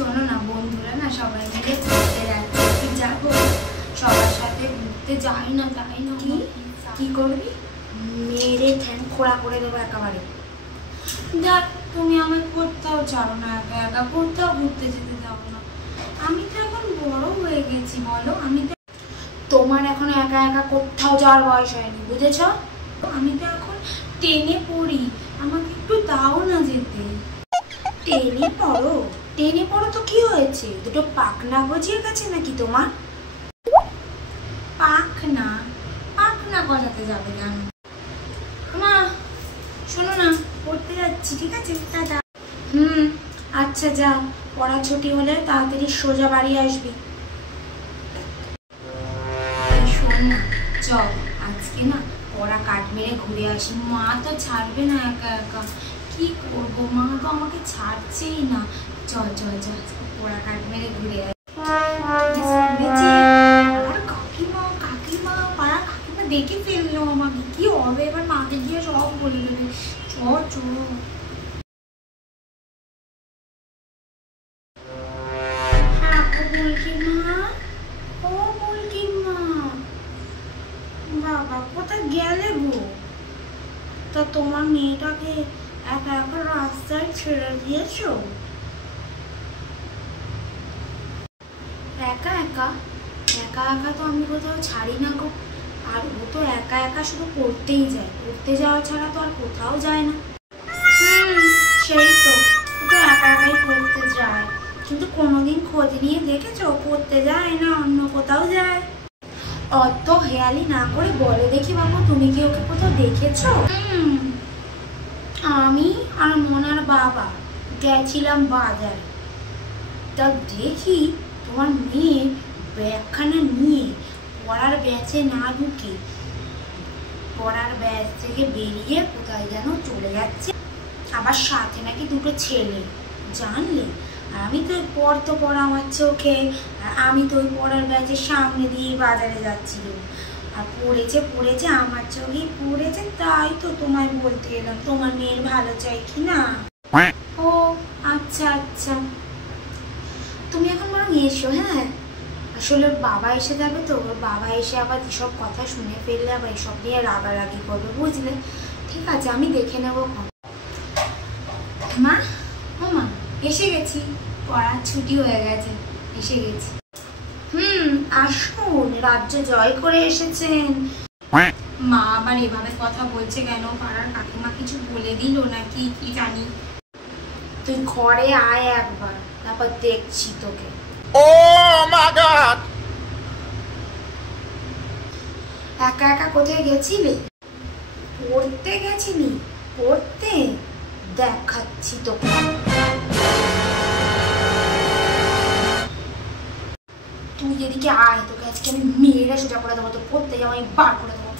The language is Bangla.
শোনো না, বন্ধুরা না সবাই মিলে ঘুরতে যাচ্ছি, যাবো সবার সাথে ঘুরতে। যাই না কি করবি? মেরে ঠ্যাং খোড়া করে দেবো একেবারে। দেখ, তুমি আমায় কোথাও ছাড়ো না, একা একা কোথাও ঘুরতে যেতে যাবো না। আমি তো এখন বড় হয়ে গেছি, বলো। আমি তো তোমার এখন একা একা কোথাও যাওয়ার বয়স হয়নি, বুঝেছ? আমি তো এখন 10-এ পড়ি, আমাকে একটু দাও না যেতে। 10-এ পড়ো? 10-এ পড়ো তো কি হয়েছে? দুটো পাখনা গজিয়ে গেছে নাকি তোমার? পাখনা গজাতে যাবে কেন? মা শোনো না, পড়তে যাচ্ছি, ঠিক আছে? টাটা। আচ্ছা যা, পড়া ছুটি হলে তাড়াতাড়ি সোজা বাড়ি আসবি। শোন না, চল আজকে না পড়া কাট মেরে ঘুরে আসি। মা তো ছাড়বে না একা একা, কি করবো? মা তো আমাকে ছাড়ছেই না। চল পড়া কাট মেরে ঘুরে আসি। কাকিমা দেখে ফেললো আমাকে, কি হবে এবার? মাকে গিয়ে সব বলে দেবে। চল বাবা, কোথায় গেলে গো? তা তোমার মেয়েটাকে একা একা রাস্তায় ছেড়ে দিয়েছো? একা একা তো আমি কোথাও ছাড়ি না গো। আর ও তো একা একা শুধু পড়তেই যায়, পড়তে যাওয়া ছাড়া তো আর কোথাও যায় না। সেই তো, ও তো একা একাই পড়তে যায়, কিন্তু কোনোদিন খোঁজ নিয়ে দেখেছো পড়তে যায় না অন্য কোথাও যায়? অত হেয়ালি না করে বলো দেখি বাবু, তুমি কি ওকে কোথাও দেখেছো? আমি আর মনার বাবা গেছিলাম বাজার, তা দেখি তোমার মেয়ে ব্যাগখানা নিয়ে পড়ার ব্যাচে না ঢুকে পড়ার ব্যাচ থেকে বেরিয়ে কোথায় যেন চলে যাচ্ছে, আবার সাথে নাকি দুটো ছেলে, জানলে? আর আমি তো পড়া আমার চোখে, আর আমি তো ওই পড়ার ব্যাচের সামনে দিয়ে বাজারে যাচ্ছিল, আর পড়েছে আমার চোখেই পড়েছে। তাই তো তোমায় বলতে এলাম তোমার মেয়ের ভালো চাই কি না। ও আচ্ছা, তুমি এখন বরং এসো। হ্যাঁ, আসলে বাবা এসে যাবে তো, ওর বাবা এসে আবার এসব কথা শুনে ফেললে আবার এসব নিয়ে রাগারাগি করবে, বুঝলে? ঠিক আছে, আমি দেখে নেবো। মা এসে গেছি, পড়ার ছুটি হয়ে গেছে, এসে গেছি। আসুন, রাজ্য জয় করে এসেছেন। মা আবার এভাবে কথা বলছে কেন? পাড়ার কাকিমা কিছু বলে দিল নাকি কি জানি। তুই ঘরে আয় একবার, তারপর দেখছি তোকে। ও মা গড! একা একা কোথায় গেছিলে? পড়তে গেছিলি? পড়তে? দেখাচ্ছি তোকে। তুই এদিকে আয়, তোকে আজকে আমি মেয়েরা সোজা করে দেবো, তো পড়তে যাবো, আমি বার করে দেবো।